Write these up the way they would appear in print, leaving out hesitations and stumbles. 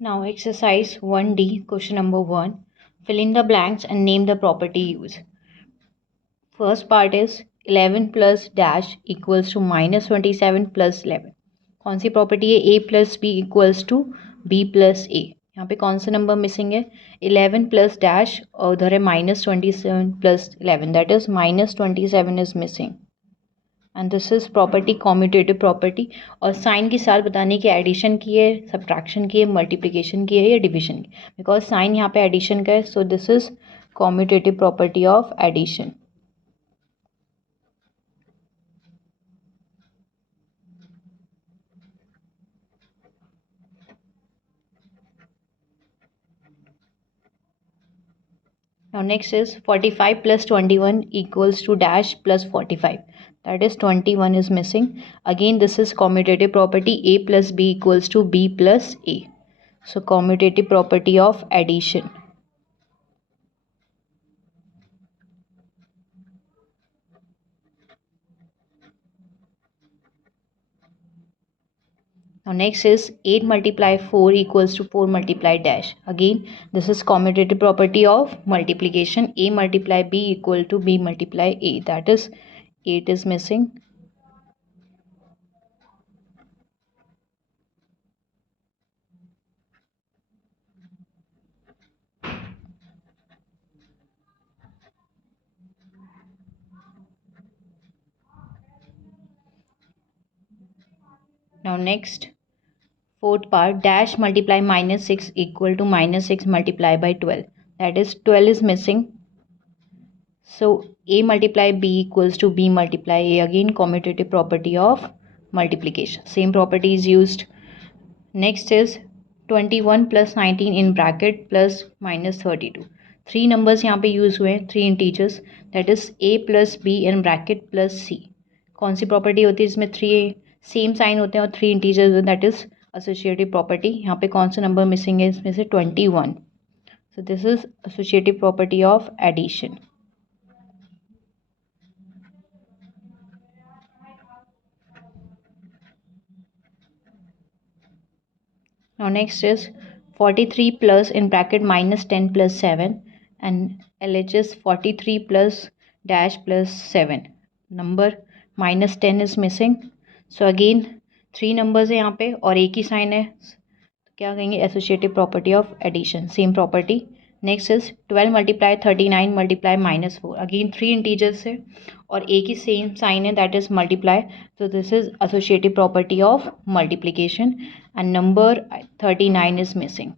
Now exercise 1D, question number 1. Fill in the blanks and name the property used. First part is 11 plus dash equals to minus 27 plus 11. कौन सी property है? a plus B equals to b plus A. यहाँ पे कौन सा number missing है? 11 plus dash और उधर है -27 plus 11, that is -27 is missing. And this is property commutative property. और साइन के साथ बताने की एडिशन की है, सब्ट्रैक्शन की है, मल्टीप्लिकेशन की है या डिविजन की, बिकॉज साइन यहाँ पे एडिशन का है. So this is commutative property of addition. Now next is 45 plus 21 equals to dash plus 45. That is 21 is missing. Again this is commutative property, a plus b equals to b plus a. So commutative property of addition. Now next is 8 multiply 4 equals to 4 multiply dash. Again this is commutative property of multiplication, a multiply b equal to b multiply a. That is 8 is missing. Now next, fourth part, dash multiply -6 equal to -6 multiply by 12. That is 12 is missing. So a multiply b equals to b multiply a. Again commutative property of multiplication. Same property is used. Next is 21 plus 19 in bracket plus -32. Three numbers यहाँ पे use हुए हैं, 3 integers. That is a plus b in bracket plus c. कौन सी property होती है इसमें? 3 same sign होते हैं और 3 इंटीजर्स होते हैं, दैट इज एसोसिएटिव प्रॉपर्टी. यहाँ पे कौन सा नंबर मिसिंग है इसमें से? 21. So this is associative property of addition. Now next is 43 plus in bracket -10 plus 7 and LHS 43 plus dash plus 7. Number -10 is missing. So again 3 numbers है यहाँ पे और एक ही साइन है, तो क्या कहेंगे? Associative property of addition. Same property. Next is 12 multiply 39 multiply -4. Again 3 integers है और एक ही सेम साइन है, that is multiply. So this is associative property of multiplication and number 39 is missing.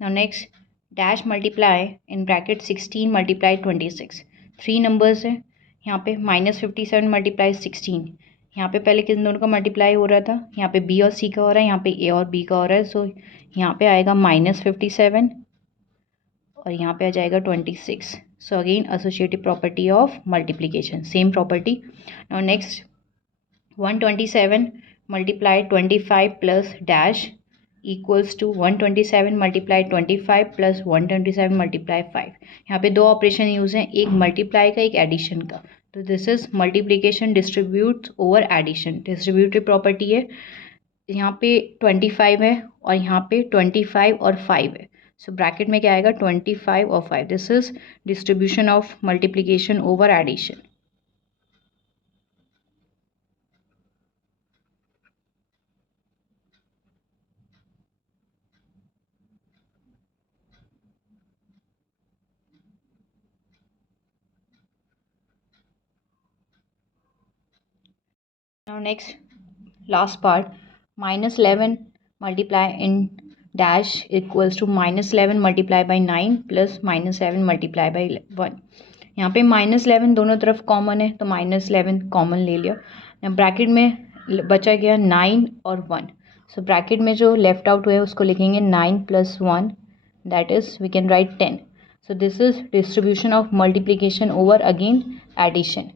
Now next, dash multiply in bracket 16 multiply 26. 3 numbers है यहाँ पे, -57 multiply 16. यहाँ पे पहले किन दोनों का मल्टीप्लाई हो रहा था? यहाँ पे b और c का हो रहा है, यहाँ पे a और b का हो रहा है. सो यहाँ पे आएगा -57 और यहाँ पे आ जाएगा 26. So again associative property of multiplication. Same property. Now next 127 multiply 25 plus dash equals to 127 multiply 25 plus 127 multiply 5. यहाँ पे दो ऑपरेशन यूज हैं, एक मल्टीप्लाई का, एक एडिशन का. तो this is multiplication distribute over addition. Distributive property है. यहाँ पे 25 है और यहाँ पे 25 और 5 है. सो ब्रैकेट में क्या आएगा? 25 और 5. This is distribution of multiplication over addition. Now next, last part, -11 multiply in dash equals to -11 multiply by 9 plus -7 multiply by 1. यहाँ पे -11 दोनों तरफ कॉमन है तो -11 कॉमन ले लिया. ब्रैकेट में बचा गया 9 और 1. सो ब्रैकेट में जो लेफ्ट आउट हुए उसको लिखेंगे 9 + 1, that is we can write 10. So this is distribution of multiplication over again addition.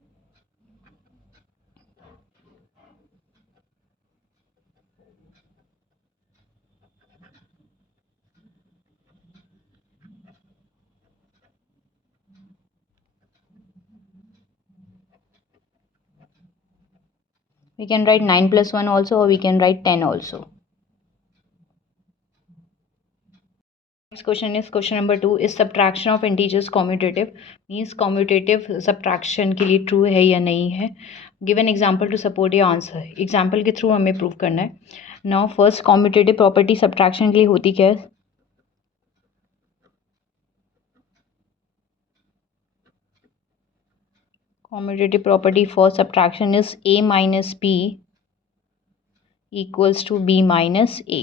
We can write 9 plus 1 also, or we can write 10 also. Next question is question number 2. Is subtraction of integers commutative? Means commutative subtraction के लिए true है या नहीं है. Give an example to support your answer. Example के through हमें prove करना है. Now first commutative property subtraction के लिए होती क्या है? Commutative property for subtraction is a minus b equals to b minus a.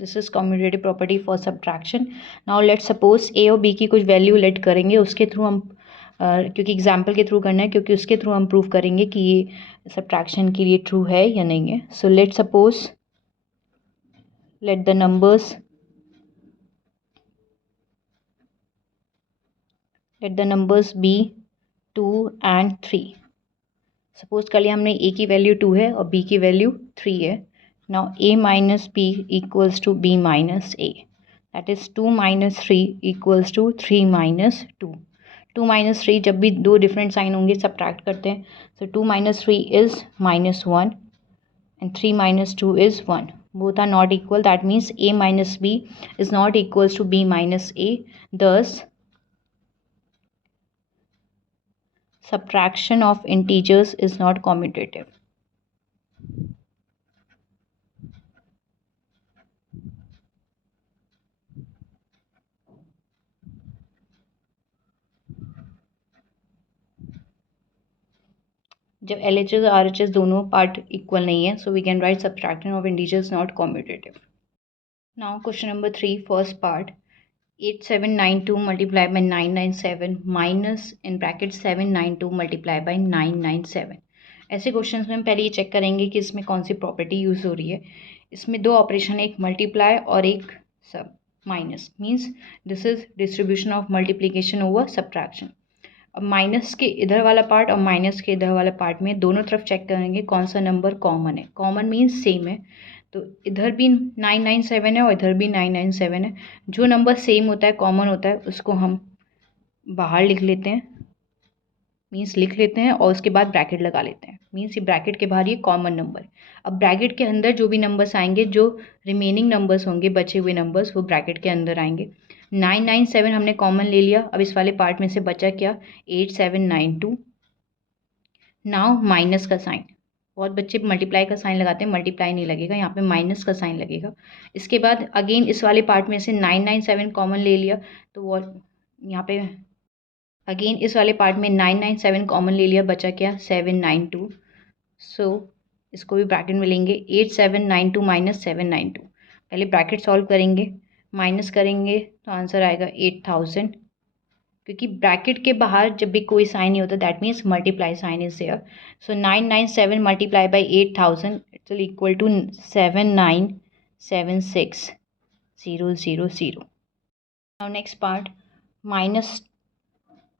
This is commutative property for subtraction. Now let's suppose a और b की कुछ वैल्यू लेट करेंगे, उसके थ्रू हम क्योंकि एग्जाम्पल के थ्रू करना है, क्योंकि उसके थ्रू हम प्रूव करेंगे कि ये सब्ट्रैक्शन के लिए ट्रू है या नहीं है. So let suppose let the numbers be 2 and 3. Suppose कर लिया हमने a की वैल्यू 2 है और b की वैल्यू 3 है. Now a minus b equals to b minus a. That is 2 minus 3 equals to 3 minus 2. 2 minus 3 जब भी दो डिफरेंट साइन होंगे सब्ट्रैक्ट करते हैं. So 2 minus 3 is minus 1 and 3 minus 2 is 1. Both are not equal. That means a minus b is not equals to b minus a. Thus subtraction of integers is not commutative. जब LHS और RHS दोनों part equal नहीं है, so we can write subtraction of integers not commutative. Now question number 3 first part 8792 multiply by 997 in इन ब्रैकेट 792 multiply by 997. ऐसे questions में हम पहले ये चेक करेंगे कि इसमें कौन सी प्रॉपर्टी यूज़ हो रही है. इसमें दो ऑपरेशन है, एक मल्टीप्लाई और एक सब minus. Means this is distribution of multiplication over subtraction. अब माइनस के इधर वाला पार्ट और माइनस के इधर वाला पार्ट में दोनों तरफ चेक करेंगे कौन सा नंबर कॉमन है. कॉमन मीन्स सेम है, तो इधर भी 997 है और इधर भी 997 है. जो नंबर सेम होता है, कॉमन होता है, उसको हम बाहर लिख लेते हैं, मीन्स लिख लेते हैं और उसके बाद ब्रैकेट लगा लेते हैं. मीन्स ये ब्रैकेट के बाहर ये कॉमन नंबर. अब ब्रैकेट के अंदर जो भी नंबर्स आएंगे, जो रिमेनिंग नंबर्स होंगे, बचे हुए नंबर्स, वो ब्रैकेट के अंदर आएंगे. 997 हमने कॉमन ले लिया. अब इस वाले पार्ट में से बचा क्या? 8792. नाउ माइनस का साइन. बहुत बच्चे मल्टीप्लाई का साइन लगाते हैं, मल्टीप्लाई नहीं लगेगा, यहाँ पे माइनस का साइन लगेगा. इसके बाद अगेन इस वाले पार्ट में से 997 कॉमन ले लिया, तो वो यहाँ पे अगेन इस वाले पार्ट में 997 कॉमन ले लिया, बचा क्या? 792. सो इसको भी ब्रैकेट में लेंगे. 8792 माइनस 792. पहले ब्रैकेट सॉल्व करेंगे, माइनस करेंगे तो आंसर आएगा 8000. क्योंकि ब्रैकेट के बाहर जब भी कोई साइन नहीं होता, that means multiply sign is there. So 997 multiply by 8000 it will equal to 7976000. Now next part minus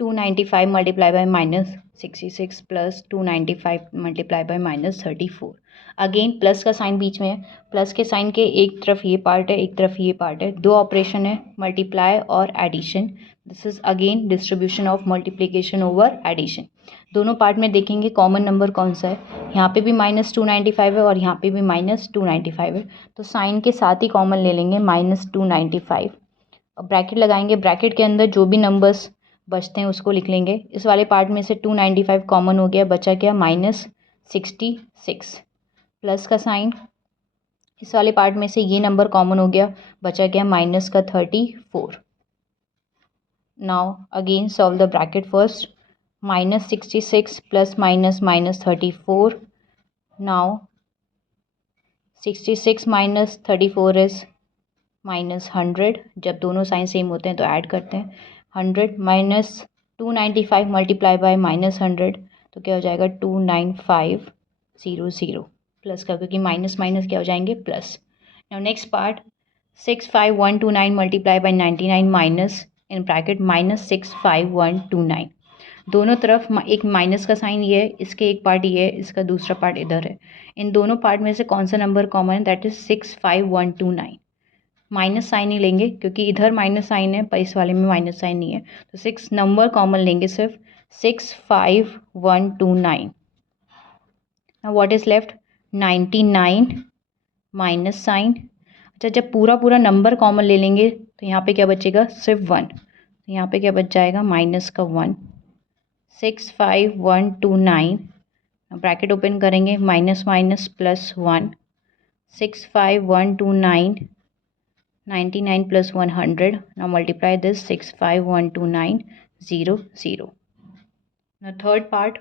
295 multiply by minus 66 plus 295 multiply by minus 34. Again plus का साइन बीच में है. प्लस के साइन के एक तरफ ये पार्ट है, एक तरफ ये पार्ट है. दो ऑपरेशन है, मल्टीप्लाई और एडिशन. This is again distribution of multiplication over addition. दोनों पार्ट में देखेंगे कॉमन नंबर कौन सा है. यहाँ पे भी माइनस 295 है और यहाँ पे भी माइनस 295 है, तो साइन के साथ ही कॉमन ले लेंगे माइनस 295. अब ब्रैकेट लगाएंगे. ब्रैकेट के अंदर जो भी नंबर्स बचते हैं उसको लिख लेंगे. इस वाले पार्ट में से 295 कॉमन हो गया, बचा क्या? माइनस 66. प्लस का साइन. इस वाले पार्ट में से ये नंबर कॉमन हो गया, बचा क्या? माइनस का 34. Now again solve the bracket first. Minus 66 plus minus minus 34. Now 66 minus 34 is minus 100. जब दोनों साइन सेम होते हैं तो ऐड करते हैं. 100 माइनस 295 मल्टीप्लाई बाय माइनस 100, तो क्या हो जाएगा? 29500 प्लस का, क्योंकि माइनस माइनस क्या हो जाएंगे? Plus. Now next part 65129 multiply by 99 minus in bracket minus 65129. दोनों तरफ एक माइनस का साइन ये है, इसके एक पार्ट ये है, इसका दूसरा पार्ट इधर है. इन दोनों पार्ट में से कौन सा नंबर कॉमन है? That is 65129. माइनस साइन ही लेंगे क्योंकि इधर माइनस साइन है पर इस वाले में माइनस साइन नहीं है, तो 6 नंबर कॉमन लेंगे सिर्फ. 65129. Now what is left 99 minus sign. अच्छा जब पूरा पूरा नंबर कॉमन ले लेंगे तो यहाँ पे क्या बचेगा सिर्फ 1, तो यहाँ पे क्या बच जाएगा माइनस का 1। 65129 ब्रैकेट ओपन करेंगे minus minus plus 1। 65129 99 plus 100 now multiply this 65129 0 0। now third part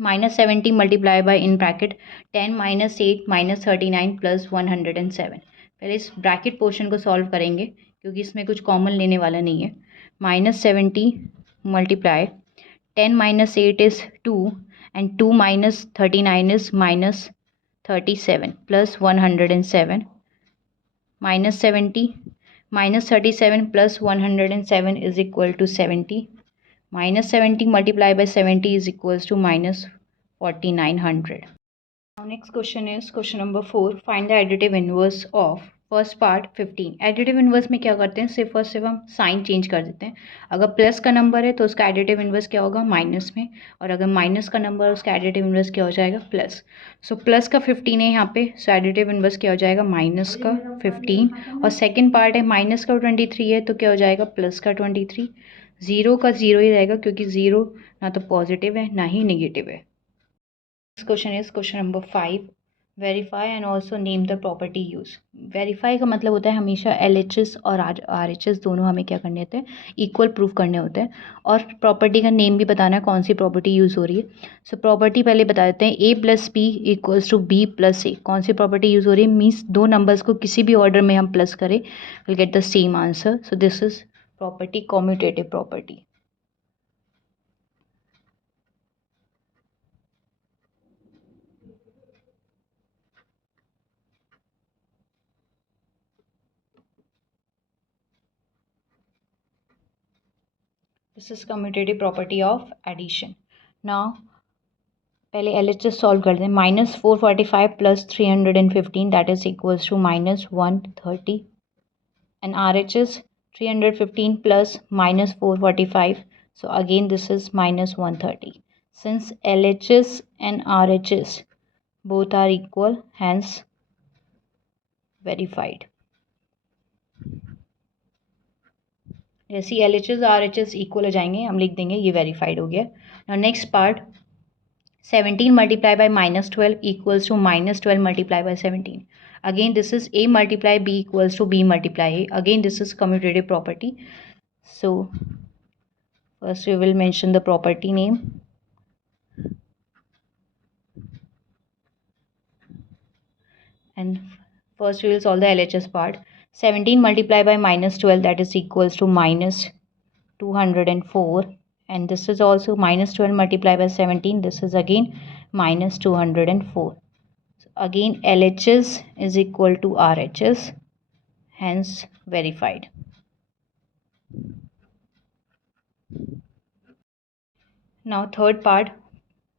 minus 70 multiply by in bracket 10 minus 8 minus 39 plus 107। पहले इस ब्रैकेट पोर्शन को सॉल्व करेंगे क्योंकि इसमें कुछ कॉमन लेने वाला नहीं है। Minus 70 multiply 10 minus 8 is 2 and 2 minus 39 is minus 37 plus 107 minus 70 minus 37 plus 107 is equal to 70 minus 70 multiplied by 70 is equals to minus 4900। Now next question is question number 4, find the additive inverse of first part 15। Additive inverse में क्या करते हैं सिर्फ और सिर्फ हम sign change कर देते हैं। अगर प्लस का नंबर है तो उसका एडिटिव इन्वर्स क्या होगा माइनस में, और अगर माइनस का नंबर है उसका एडिटिव इन्वर्स क्या हो जाएगा प्लस। सो प्लस का 15 है यहाँ पे, सो एडिटिव इन्वर्स क्या हो जाएगा माइनस का 15। और सेकेंड पार्ट है माइनस का 23 है तो क्या हो जाएगा प्लस का 23। ज़ीरो का ज़ीरो ही रहेगा क्योंकि ज़ीरो ना तो पॉजिटिव है ना ही निगेटिव है। Next question is question number 5, verify and also name the property use. Verify का मतलब होता है हमेशा LHS और RHS दोनों हमें क्या करने होते हैं इक्वल प्रूफ करने होते हैं, और प्रॉपर्टी का नेम भी बताना है कौन सी प्रॉपर्टी यूज़ हो रही है। सो प्रॉपर्टी पहले बता देते हैं A + B equals to B + A। कौन सी प्रॉपर्टी यूज़ हो रही है मीन्स दो नंबर्स को किसी भी ऑर्डर में हम प्लस करें will get the same answer. So this is property commutative property. This is commutative property of addition. Now पहले LHS सॉल्व कर दें। -445 + 315 that is equals to -130 and RHS 315 + -445, so again this is -130। since LHS and RHS both are equal hence verified। जैसे LHS RHS equal हो जाएंगे हम लिख देंगे ये वेरीफाइड हो गया। Now next part 17 multiplied by -12 equals to -12 multiplied by 17। Again this is A multiply B equals to B multiply A। Again this is commutative property। So first we will mention the property name and first we will solve the LHS part। 17 multiplied by -12 that is equals to -204 and this is also -12 multiplied by 17, this is again -204। Again LHS is equal to RHS, hence verified। Now third part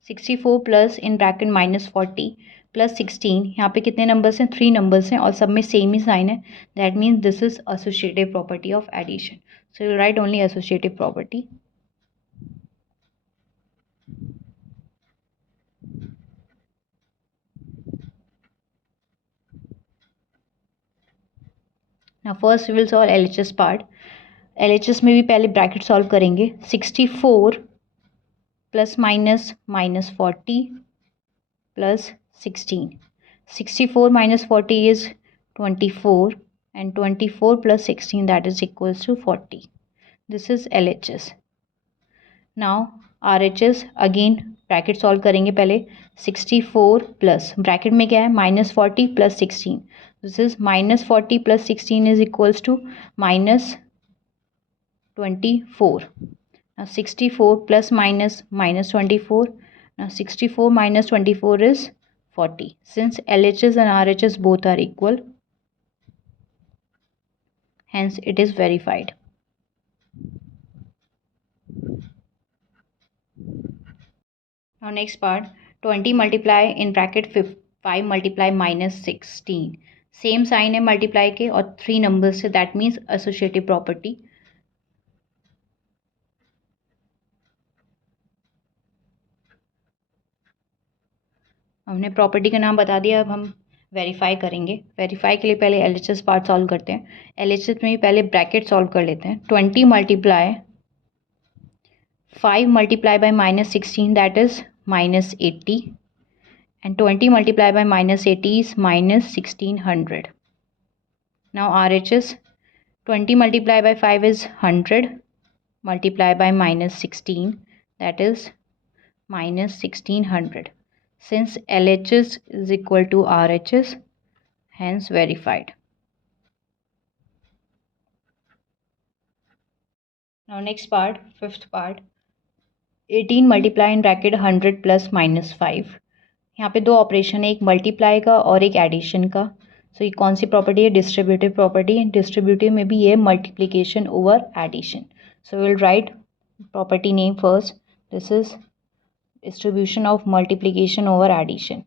64 plus in bracket -40 plus 16, यहाँ पे कितने numbers हैं 3 numbers हैं और सब में same ही sign है, that means this is associative property of addition. So you write only associative property. ना first we will solve LHS part. LHS में भी पहले ब्रैकेट सॉल्व करेंगे। 64 plus minus -40 plus 16। 64 minus 40 is 24 and 24 plus 16 that is equals to 40। This is LHS। Now RHS again bracket solve करेंगे पहले। 64 plus bracket में क्या है -40 plus 16, this is -40 plus 16 is equals to -24। Now 64 plus minus -24, now 64 minus 24 is 40। Since LHS and RHS both are equal, hence it is verified। Now next part 20 multiply in bracket 5 multiply -16, same sign है multiply के और 3 numbers से, that means associative property. हमने property का नाम बता दिया, अब हम वेरीफाई करेंगे। वेरीफाई के लिए पहले एलएचएस पार्ट सॉल्व करते हैं। एलएचएस में ही पहले ब्रैकेट सॉल्व कर लेते हैं। 20 multiply 5 multiply by -16 that is -80 and 20 multiplied by -80 is -1600. Now RHS 20 multiplied by 5 is 100 multiplied by -16 that is -1600. Since LHS is equal to RHS, hence verified. Now next part, fifth part, 18 multiply in bracket 100 plus -5. यहाँ पे दो operation है, एक multiply का और एक addition का। So ये कौन सी प्रॉपर्टी है? Distributive property. डिस्ट्रीब्यूटिव में भी ये multiplication over addition. So will write property name first. This is distribution of multiplication over addition,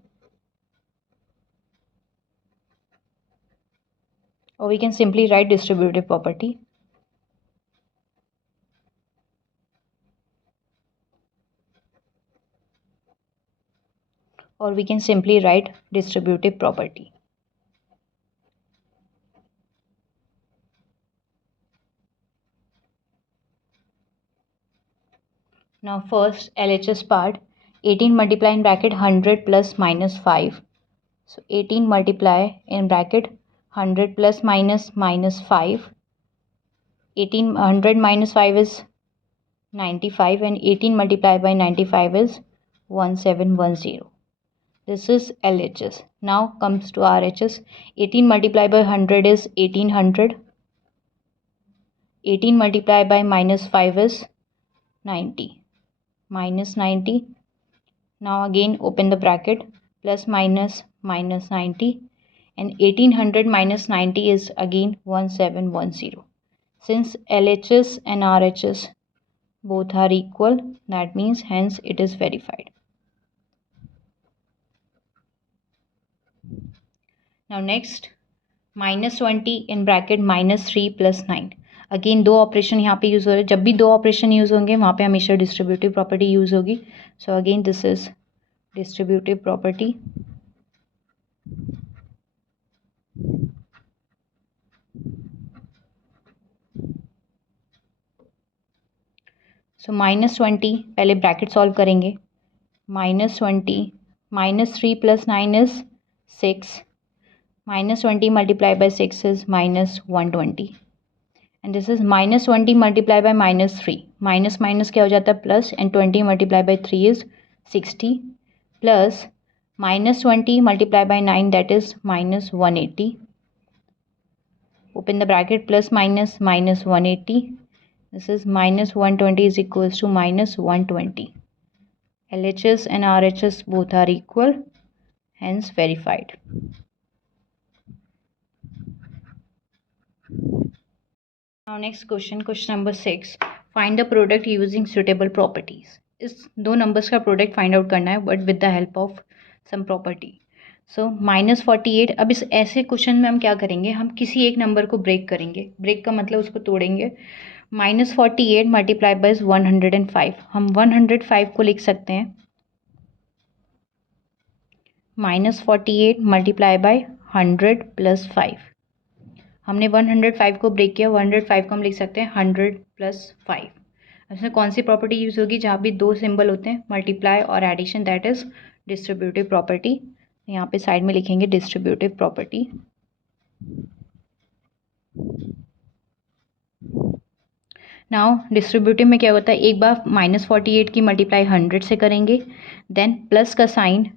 or we can simply write distributive property. Or we can simply write distributive property. Now first LHS part, 18 multiply in bracket 100 plus -5. So 18 multiply in bracket 100 plus -5. 100 minus 5 is 95 and 18 multiplied by 95 is 1710. This is LHS. Now comes to RHS. 18 multiplied by 100 is 1800. 18 multiplied by -5 is 90. -90. Now again open the bracket, plus minus -90, and 1800 minus 90 is again 1710. Since LHS and RHS both are equal, that means hence it is verified. Now next, -20 in bracket -3 plus 9. Again दो operation यहाँ पे use हो रहे हैं। जब भी दो operation use होंगे वहाँ पे हमेशा डिस्ट्रीब्यूटिव प्रॉपर्टी यूज़ होगी। So again this is distributive property. So -20 पहले ब्रैकेट सॉल्व करेंगे। -20 -3 plus 9 is 6. -20 multiplied by 6 is -120. And this is -20 multiplied by -3. Minus minus क्या हो जाता है? Plus, and 20 multiplied by 3 is 60 plus -20 multiplied by 9 that is -180. Open the bracket, plus minus -180. This is -120 is equals to -120. LHS and RHS both are equal, hence verified. Now next question, question number 6. Find the product using suitable properties. इस दो numbers का product find out करना है, but with the help of some property. So -48। अब इस ऐसे question में हम क्या करेंगे? हम किसी एक नंबर को ब्रेक करेंगे। ब्रेक का मतलब उसको तोड़ेंगे। -48 मल्टीप्लाई बाय 105। हम 105 को लिख सकते हैं -48 मल्टीप्लाई बाय 100 प्लस 5। हमने 105 को ब्रेक किया, 105 को हम लिख सकते हैं 100 प्लस 5। इसमें कौन सी प्रॉपर्टी यूज़ होगी? जहाँ भी दो सिंबल होते हैं, मल्टीप्लाई और addition, that is distributive property. यहाँ पे साइड में लिखेंगे डिस्ट्रीब्यूटिव प्रॉपर्टी। नाउ डिस्ट्रीब्यूटिव में क्या होता है? एक बार -48 की मल्टीप्लाई 100 से करेंगे, देन प्लस का sign,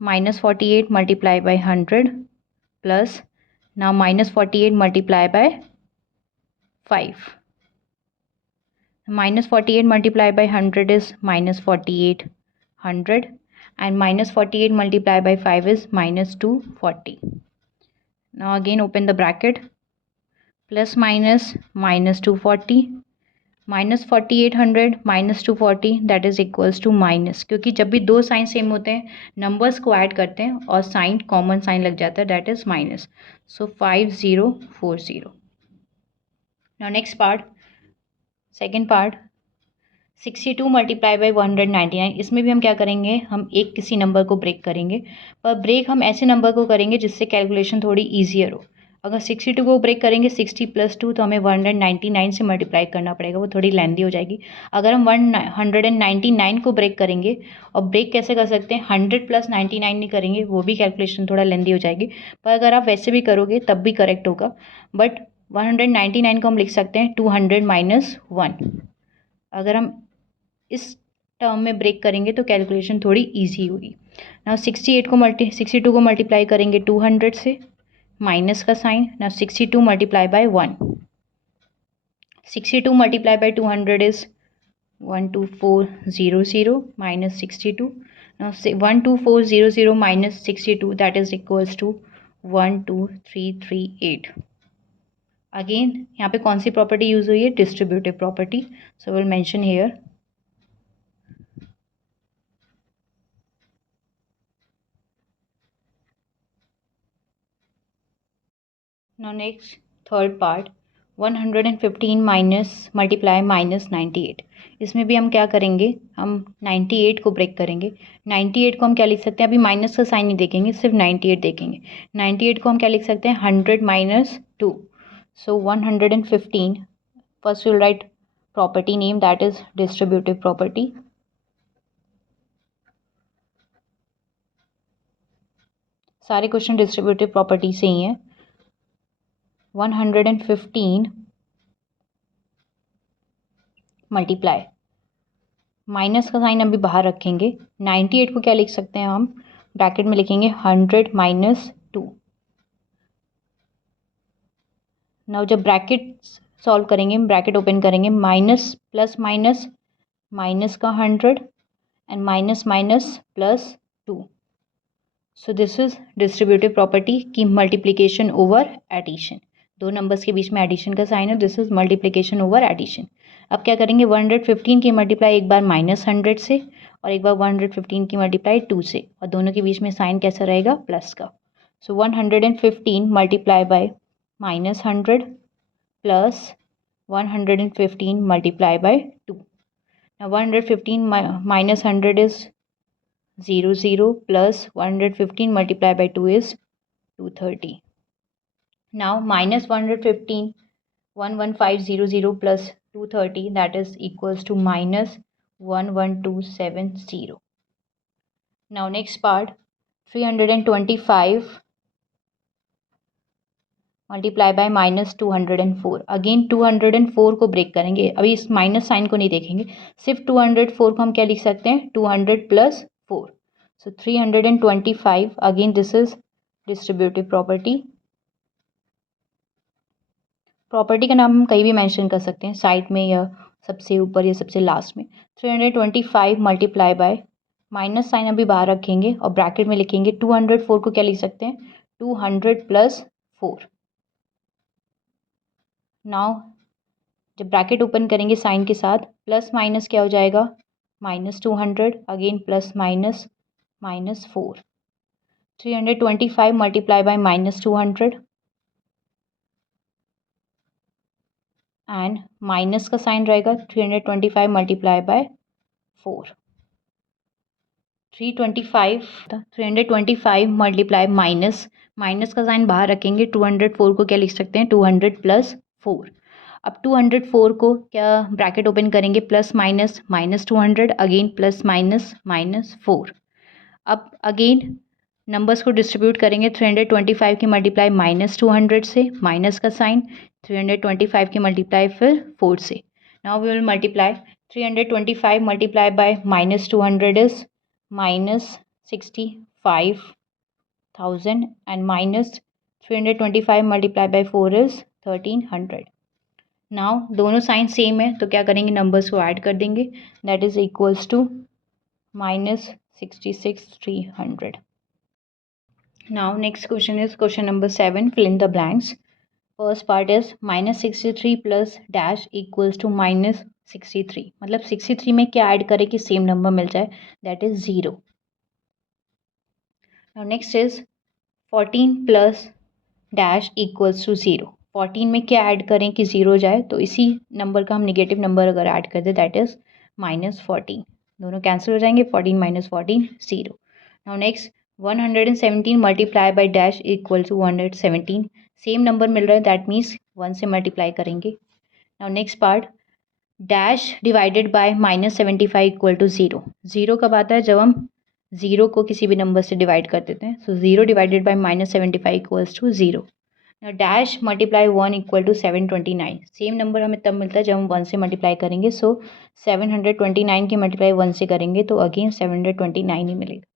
-48 multiply by 100 plus, now -48 multiply by 5. -48 multiplied by 100 is -48 100, and -48 multiplied by 5 is -240. Now again open the bracket, plus minus -240, -4800 -240 that is equals to minus, क्योंकि जब भी दो साइन सेम होते हैं numbers को add करते हैं और साइन कॉमन साइन लग जाता है, that is minus. So 5040। Now next part, second part, 62 multiply by 199, इसमें भी हम क्या करेंगे, हम एक किसी नंबर को ब्रेक करेंगे, पर ब्रेक हम ऐसे नंबर को करेंगे जिससे कैलकुलेशन थोड़ी ईजियर हो। अगर 62 को ब्रेक करेंगे 60 + 2 तो हमें 199 से मल्टीप्लाई करना पड़ेगा, वो थोड़ी लेंदी हो जाएगी। अगर हम 199 को ब्रेक करेंगे, और ब्रेक कैसे कर सकते हैं, 100 + 99 नहीं करेंगे, वो भी कैलकुलेशन थोड़ा लेंदी हो जाएगी। पर अगर आप वैसे भी करोगे तब भी करेक्ट होगा। बट 199 को हम लिख सकते हैं 200 - 1। अगर हम इस टर्म में ब्रेक करेंगे तो कैलकुलेशन थोड़ी इजी होगी। नाउ 62 को मल्टीप्लाई करेंगे 200 से, माइनस का sign. Now 62 multiply by 1, 62 multiply by 200 is 12400 minus 62. Now say 12400 minus 62, that is equals to 12338. Again यहाँ पे कौन सी प्रॉपर्टी यूज हुई है, distributive property, so will mention here. Now next third part, 115 minus multiply minus 98। इसमें भी हम क्या करेंगे, हम 98 को ब्रेक करेंगे। 98 को हम क्या लिख सकते हैं, अभी माइनस का साइन नहीं देखेंगे, सिर्फ 98 देखेंगे। 98 को हम क्या लिख सकते हैं, 100 - 2, सो 115। First will write property name, that is distributive property. सारे क्वेश्चन डिस्ट्रीब्यूटिव प्रॉपर्टी से ही हैं। 115 मल्टीप्लाई, माइनस का साइन अभी बाहर रखेंगे। 98 को क्या लिख सकते हैं हम, ब्रैकेट में लिखेंगे 100 - 2। नाउ जब ब्रैकेट सॉल्व करेंगे, ब्रैकेट ओपन करेंगे, माइनस प्लस माइनस, माइनस का 100 and minus minus plus 2। So this is distributive property की मल्टीप्लिकेशन ओवर एडिशन। दो नंबर्स के बीच में एडिशन का साइन है, this is multiplication over addition. अब क्या करेंगे, 115 की मल्टीप्लाई एक बार -100 से और एक बार 115 की मल्टीप्लाई 2 से, और दोनों के बीच में साइन कैसा रहेगा, प्लस का। सो 115 multiply by -100 plus 115 multiply by 2। Now 115 minus 100 is 00 plus 115 multiplied by 2 is 230. Now minus 115, 11500 plus 230, that is equals to minus 11270. Now next part, 325 multiply bye -204। Again 204 को ब्रेक करेंगे, अभी इस माइनस साइन को नहीं देखेंगे, सिर्फ 204 को हम क्या लिख सकते हैं, 200 + 4, सो 325। Again this is distributive property. Property का नाम हम कहीं भी मेंशन कर सकते हैं, साइड में या सबसे ऊपर या सबसे लास्ट में। 325 मल्टीप्लाई बाय, माइनस साइन अभी बाहर रखेंगे और ब्रैकेट में लिखेंगे 204 को क्या लिख सकते हैं, 200 + 4। नाउ जब ब्रैकेट ओपन करेंगे साइन के साथ, प्लस माइनस क्या हो जाएगा, -200, again plus minus -4। 325 multiply by -200 and minus का साइन रहेगा, 325 multiply by 4। 325 multiply minus, minus का साइन बाहर रखेंगे, 204 को क्या लिख सकते हैं, 200 + 4। अब 204 को क्या ब्रैकेट ओपन करेंगे, plus minus -200, again plus minus -4। अब अगेन नंबर्स को डिस्ट्रीब्यूट करेंगे, 325 की मल्टीप्लाई -200 से, माइनस का साइन, 325 की मल्टीप्लाई फिर 4 से। Now we will multiply, 325 multiply by -200 is -65,000 and minus 325 multiply by 4 is 1300। Now दोनों साइन सेम है तो क्या करेंगे, नंबर्स को ऐड कर देंगे, that is equals to -66,300। Now next question is question number 7, fill in the blanks. First part is -63 plus dash equals to -63, मतलब 63 में क्या ऐड करें कि सेम नंबर मिल जाए, that is 0। Now next is 14 plus dash equals to 0। 14 में क्या add करें कि 0 जाए, तो इसी नंबर का हम निगेटिव नंबर अगर ऐड कर दे, दैट इज -14, दोनों कैंसिल हो जाएंगे, 14 - 14 0. Now next 117 multiply by dash equal to 117, same number मिल रहा है, दैट मीन्स 1 से मल्टीप्लाई करेंगे. Now next part, dash divided by -75 equal to 0. 0 कब आता है? जब हम 0 को किसी भी नंबर से डिवाइड कर देते हैं. So 0 divided by -75 equals to 0. Dash multiply 1 equal to 729, same number हमें तब मिलता है जब हम 1 से मल्टीप्लाई करेंगे. सो 729 की मल्टीप्लाई 1 से करेंगे तो अगेन 729 ही मिलेगा.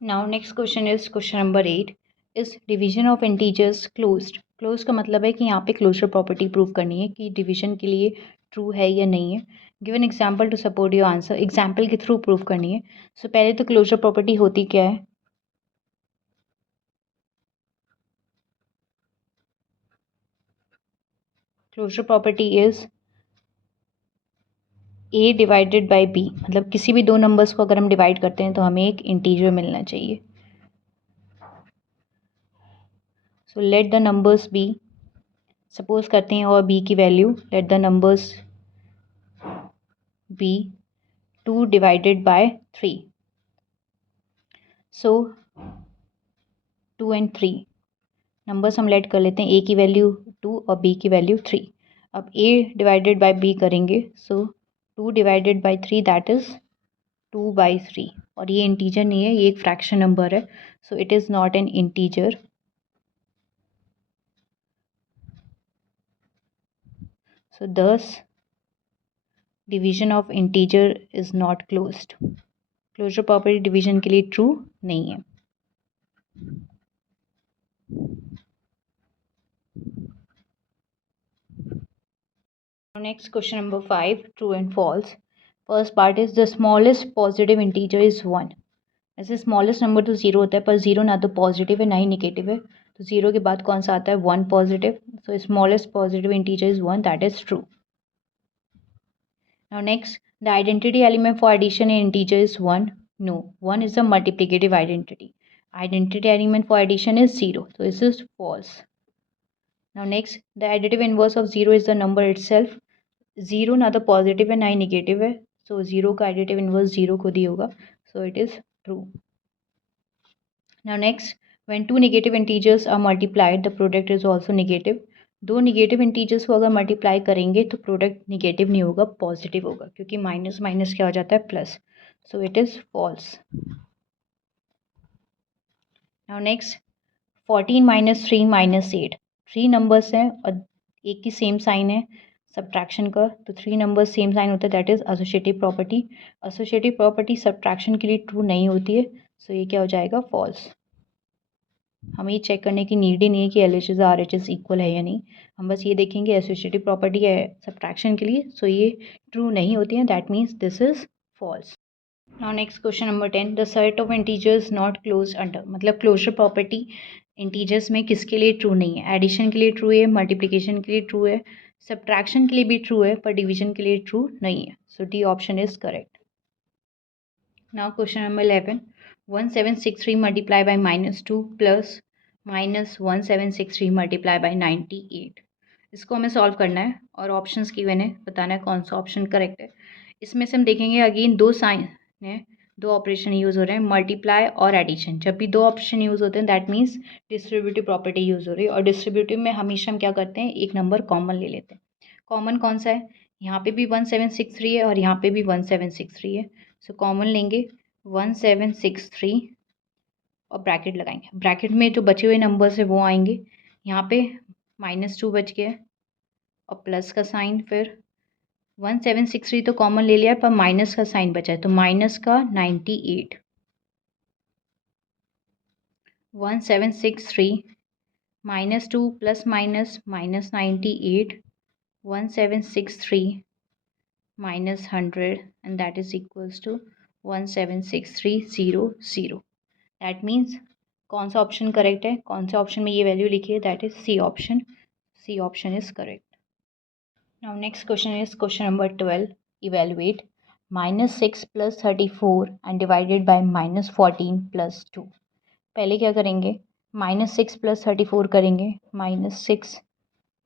Now next question is question number 8, is division of integers closed. Close का मतलब है कि यहाँ पे क्लोजर प्रॉपर्टी प्रूव करनी है कि डिवीजन के लिए ट्रू है या नहीं है. Given example to support your answer, example के थ्रू प्रूव करनी है. सो पहले तो क्लोजर प्रॉपर्टी होती क्या है? Closure property is a divided by b, मतलब किसी भी दो नंबर्स को अगर हम डिवाइड करते हैं तो हमें एक इंटीजर मिलना चाहिए. So let the numbers be, suppose करते हैं और b की value, let the numbers be 2 divided by 3. So 2 and 3 numbers हम लेट कर लेते हैं, a की वैल्यू 2 और b की वैल्यू 3. अब a डिवाइडेड बाय b करेंगे, सो 2 डिवाइडेड बाय 3 दैट इज़ 2/3. और ये इंटीजर नहीं है, ये एक फ्रैक्शन नंबर है. So it is not an integer. So this division of integer is not closed. Closure property division के लिए ट्रू नहीं है. Next question number 5, true and false. First part is the smallest positive integer is 1. वैसे smallest number तो 0 होता है, पर 0 ना तो पॉजिटिव है ना ही निगेटिव है, तो 0 के बाद कौन सा आता है? 1 positive. So smallest positive integer is 1, that is true. Now next, the identity element for addition in integer is 1. No, 1 is the multiplicative identity. Identity element for addition is 0. So this is false. Now next, the additive inverse of 0 is the number itself. 0 ना तो positive है ना ही negative है, सो 0 का additive inverse 0 खुद ही होगा. So it is true. Now next, when two negative integers are multiplied the product is also negative. दो निगेटिव इंटीजर्स को अगर मल्टीप्लाई करेंगे तो प्रोडक्ट निगेटिव नहीं होगा, पॉजिटिव होगा, क्योंकि माइनस माइनस क्या हो जाता है? Plus. So it is false. Now next, 14 - 3 - 8, 3 numbers हैं और एक की सेम साइन है सब्ट्रैक्शन का, तो 3 नंबर्स सेम साइन होता है, that is associative property. Associative property subtraction के लिए ट्रू नहीं होती है, सो ये क्या हो जाएगा? फॉल्स. हमें ये चेक करने की नीड ही नहीं है कि LHS RHS इक्वल है या नहीं, हम बस ये देखेंगे एसोसिएटिव प्रॉपर्टी है सब्ट्रैक्शन के लिए, सो ये ट्रू नहीं होती है, that means this is false. Now next question number 10, the set of integers not close under, मतलब क्लोजर प्रॉपर्टी इंटीजर्स में किसके लिए ट्रू नहीं है? एडिशन के लिए ट्रू है, मल्टीप्लिकेशन के लिए ट्रू है, सब्ट्रैक्शन के लिए भी ट्रू है, पर डिवीजन के लिए ट्रू नहीं है. So D option is correct. Now question number 11, 1763 multiply by -2 plus -1763 multiply by 98. इसको हमें सॉल्व करना है और ऑप्शंस गिवन है, बताना है कौन सा ऑप्शन करेक्ट है. इसमें से हम देखेंगे अगेन दो साइन है, दो ऑपरेशन यूज़ हो रहे हैं, मल्टीप्लाई और एडिशन. जब भी दो ऑपरेशन यूज़ होते हैं that means distributive property use हो रही है, और डिस्ट्रीब्यूटिव में हमेशा हम क्या करते हैं? एक नंबर कॉमन ले लेते हैं. कॉमन कौन सा है? यहाँ पे भी 1763 है और यहाँ पे भी 1763 है. सो कॉमन लेंगे 1763 और ब्रैकेट लगाएंगे. ब्रैकेट में जो बचे हुए नंबर्स है वो आएंगे. यहाँ पे -2 बच गया और प्लस का साइन, फिर 1763 तो कॉमन ले लिया है पर माइनस का साइन बचा है, तो माइनस का 98. 1763 -2 plus minus -98, 1763 -100 and that is equals to 17630. That means कौन सा ऑप्शन करेक्ट है? कौन से ऑप्शन में ये वैल्यू लिखी है? That is C option. C option is correct. Now next question is question number 12. Evaluate -6 + 34 and divided by -14 + 2. पहले क्या करेंगे? -6 + 34 करेंगे. -6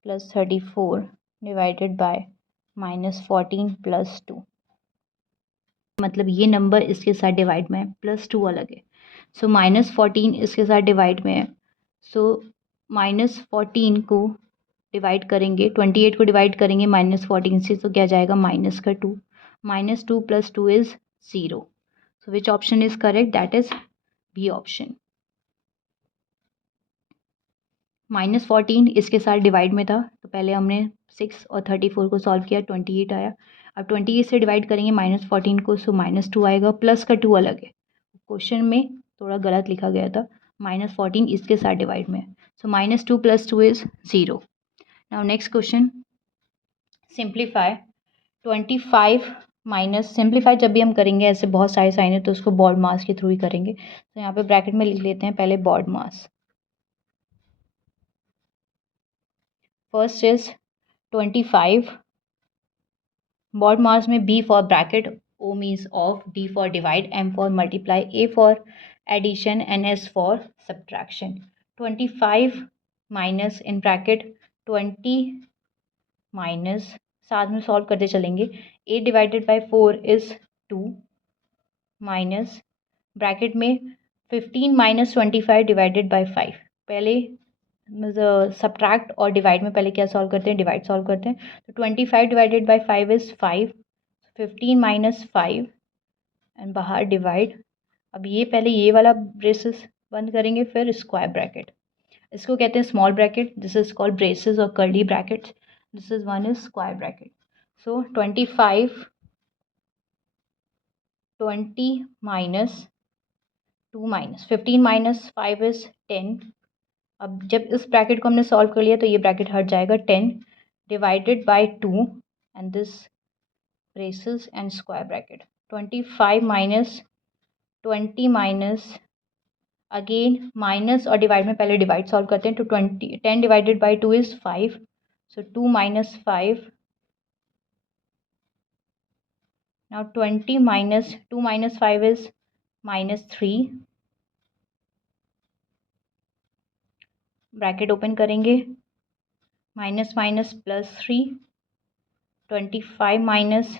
+ 34 divided by -14 + 2. मतलब ये नंबर इसके साथ डिवाइड में है, +2 अलग है। सो -14 इसके साथ डिवाइड में है। सो -14 को डिवाइड करेंगे, 28 को डिवाइड करेंगे -14 से, तो क्या जाएगा -2। -2 + 2 is 0। So which option is correct? That is B option. -14 इसके साथ डिवाइड में था, तो पहले हमने 6 और 34 को सॉल्व किया, 28 आया। अब 28 से डिवाइड करेंगे -14 को, सो -2 आएगा, प्लस का 2 अलग है। क्वेश्चन में थोड़ा गलत लिखा गया था, -14 इसके साथ डिवाइड में, सो -2 + 2 is 0। Now next question, simplify 25 minus, simplify जब भी हम करेंगे ऐसे बहुत सारे साइन है तो उसको बॉड मास के थ्रू ही करेंगे। तो यहाँ पे ब्रैकेट में लिख लेते हैं पहले BODMAS. First is 25, BODMAS में B for bracket, O means of, D for divide, M for multiply, A for addition and S for subtraction. 25 minus in bracket 20 minus, साथ में सॉल्व करते चलेंगे, 8 divided by 4 is 2 minus bracket में 15 minus 25 divided by 5। पहले subtract और divide में पहले क्या सॉल्व करते हैं? डिवाइड सॉल्व करते हैं। तो 25 divided by 5 is 5, 15 minus 5 and बाहर डिवाइड। अब ये पहले ये वाला ब्रेसेस बंद करेंगे, फिर स्क्वायर ब्रैकेट, इसको कहते हैं small bracket, this is called braces और curly brackets, this is one is square bracket. So 25, 20 minus 2 minus 15 minus 5 is 10। अब जब इस ब्रैकेट को हमने सॉल्व कर लिया तो ये ब्रैकेट हट जाएगा, 10 divided by 2 and this braces and square bracket. 25 minus 20 minus, again minus और डिवाइड में पहले डिवाइड सॉल्व करते हैं, तो 10 divided by 2 is 5, so 2 minus 5। Now 20 minus 2 minus 5 is -3, bracket open करेंगे, minus minus +3, 25 minus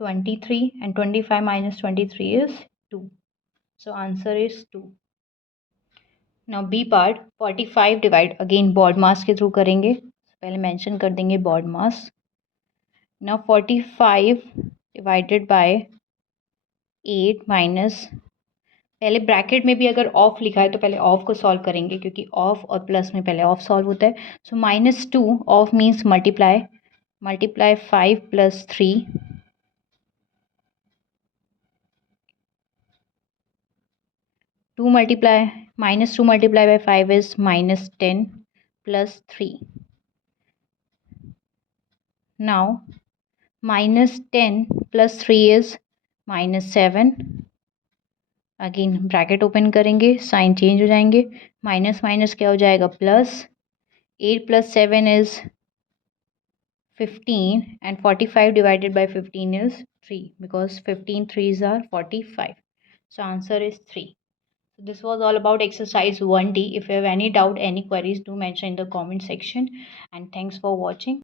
23 and 25 minus 23 is 2, so answer is 2। Now B part, 45 divide, again BODMAS के थ्रू करेंगे, पहले मेंशन कर देंगे BODMAS. Now 45 divided by 8 minus, पहले bracket में भी अगर ऑफ लिखा है तो पहले ऑफ को सॉल्व करेंगे, क्योंकि ऑफ और प्लस में पहले ऑफ सॉल्व होता है। सो -2 of means multiply, multiply 5 + 3, -2 multiply by 5 is -10 + 3। Now -10 + 3 is -7, again bracket open करेंगे, साइन चेंज हो जाएंगे, माइनस माइनस क्या हो जाएगा plus, 8 + 7 is 15 and 45 divided by 15 is 3, because 15 3s are 45, so answer is 3. So this was all about exercise 1D. If you have any doubt, any queries, do mention in the comment section, and thanks for watching.